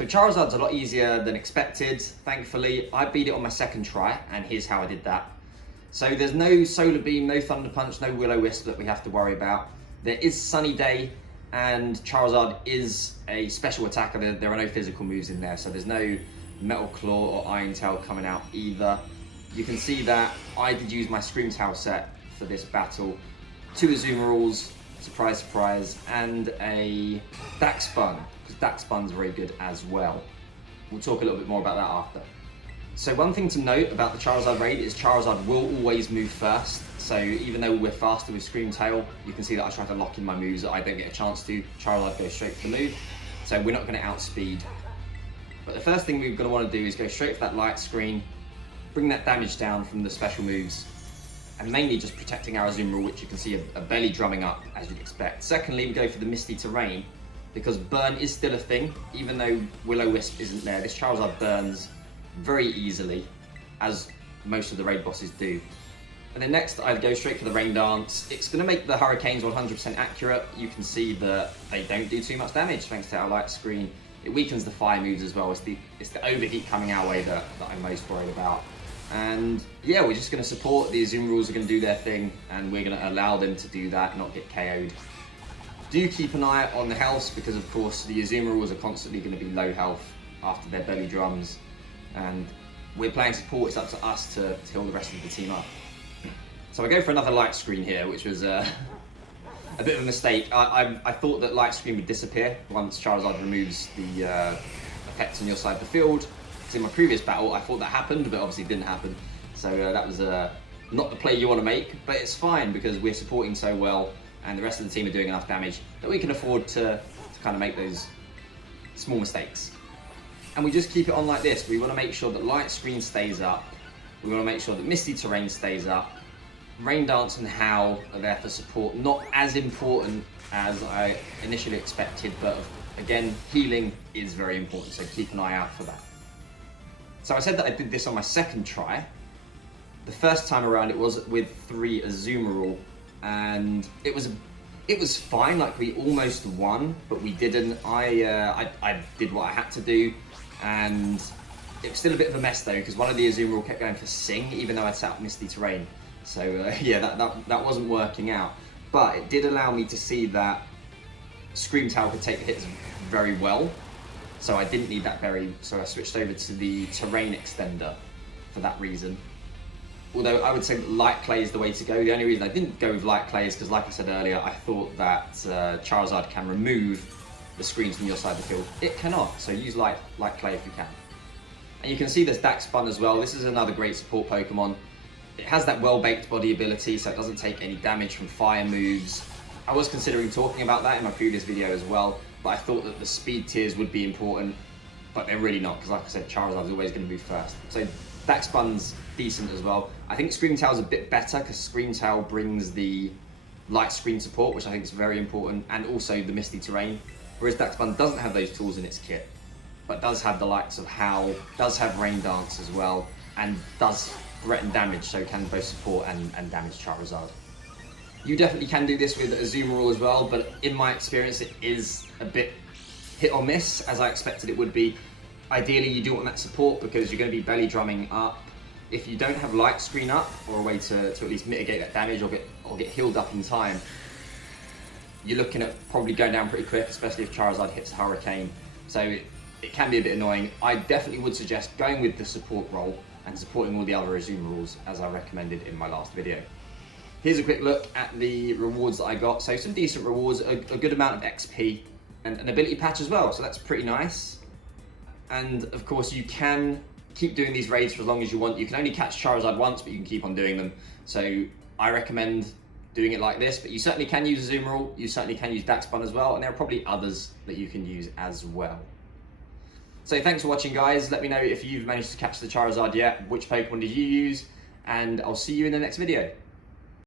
So Charizard's a lot easier than expected. Thankfully, I beat it on my second try, and here's how I did that. So there's no Solar Beam, no Thunder Punch, no Will-O-Wisp that we have to worry about. There is Sunny Day, and Charizard is a special attacker. There are no physical moves in there, so there's no Metal Claw or Iron Tail coming out either. You can see that I did use my Scream Tail set for this battle. 2 Azumaralls, surprise, surprise, and a Darkspun, because Darkspun's very good as well. We'll talk a little bit more about that after. So one thing to note about the Charizard raid is Charizard will always move first. So even though we're faster with Scream Tail, you can see that I try to lock in my moves that I don't get a chance to. Charizard goes straight for the move, so we're not going to outspeed. But the first thing we're going to want to do is go straight for that light screen, bring that damage down from the special moves, and mainly just protecting our Azumarill, which you can see a belly drumming up as you'd expect. Secondly, we go for the Misty Terrain, because burn is still a thing. Even though Will-O-Wisp isn't there, this Charizard burns very easily, as most of the raid bosses do. And then next, I'd go straight for the Rain Dance. It's going to make the Hurricanes 100% accurate. You can see that they don't do too much damage thanks to our light screen. It weakens the fire moves as well. It's the overheat coming our way that I'm most worried about. And yeah, we're just going to support. The Azumaralls are going to do their thing, and we're going to allow them to do that, not get KO'd. Do keep an eye on the health, because of course the Azumaralls are constantly going to be low health after their belly drums. And we're playing support, it's up to us to heal the rest of the team up. So I go for another light screen here, which was a bit of a mistake. I thought that light screen would disappear once Charizard removes the effects on your side of the field. Because in my previous battle, I thought that happened, but obviously it didn't happen. So that was not the play you want to make, but it's fine because we're supporting so well and the rest of the team are doing enough damage that we can afford to kind of make those small mistakes. And we just keep it on like this. We want to make sure that light screen stays up. We want to make sure that Misty Terrain stays up. Rain Dance and Howl are there for support. Not as important as I initially expected, but again, healing is very important, so keep an eye out for that. So I said that I did this on my second try. The first time around it was with 3 Azumarill, and it was fine, like we almost won, but we didn't. I did what I had to do, and it was still a bit of a mess though, because one of the Azumarill kept going for Sing, even though I'd set up Misty Terrain. So yeah, that wasn't working out. But it did allow me to see that Scream Tail could take the hits very well. So I didn't need that berry, so I switched over to the Terrain Extender for that reason. Although I would say Light Clay is the way to go. The only reason I didn't go with Light Clay is because, like I said earlier, I thought that Charizard can remove the screens from your side of the field. It cannot, so use Light Clay if you can. And you can see there's Darkspun as well. This is another great support Pokemon. It has that well-baked body ability, so it doesn't take any damage from fire moves. I was considering talking about that in my previous video as well, but I thought that the speed tiers would be important, but they're really not, because like I said, Charizard's always going to move first. So Darkspun's decent as well. I think Scream Tail's a bit better, because Scream Tail brings the light screen support, which I think is very important, and also the Misty Terrain, whereas Darkspun doesn't have those tools in its kit, but does have the likes of Howl, does have Rain Dance as well, and does threaten damage, so can both support and damage Charizard. You definitely can do this with Azumarill as well, but in my experience it is a bit hit or miss, as I expected it would be. Ideally you do want that support because you're going to be belly drumming up. If you don't have light screen up, or a way to at least mitigate that damage or get healed up in time, you're looking at probably going down pretty quick, especially if Charizard hits a Hurricane. So it can be a bit annoying. I definitely would suggest going with the support role and supporting all the other Azumaralls as I recommended in my last video. Here's a quick look at the rewards that I got. So some decent rewards, a good amount of XP, and an ability patch as well, so that's pretty nice. And of course you can keep doing these raids for as long as you want. You can only catch Charizard once, but you can keep on doing them. So I recommend doing it like this, but you certainly can use Azumarill, you certainly can use Darkspun as well, and there are probably others that you can use as well. So thanks for watching, guys. Let me know if you've managed to catch the Charizard yet, which Pokemon did you use, and I'll see you in the next video.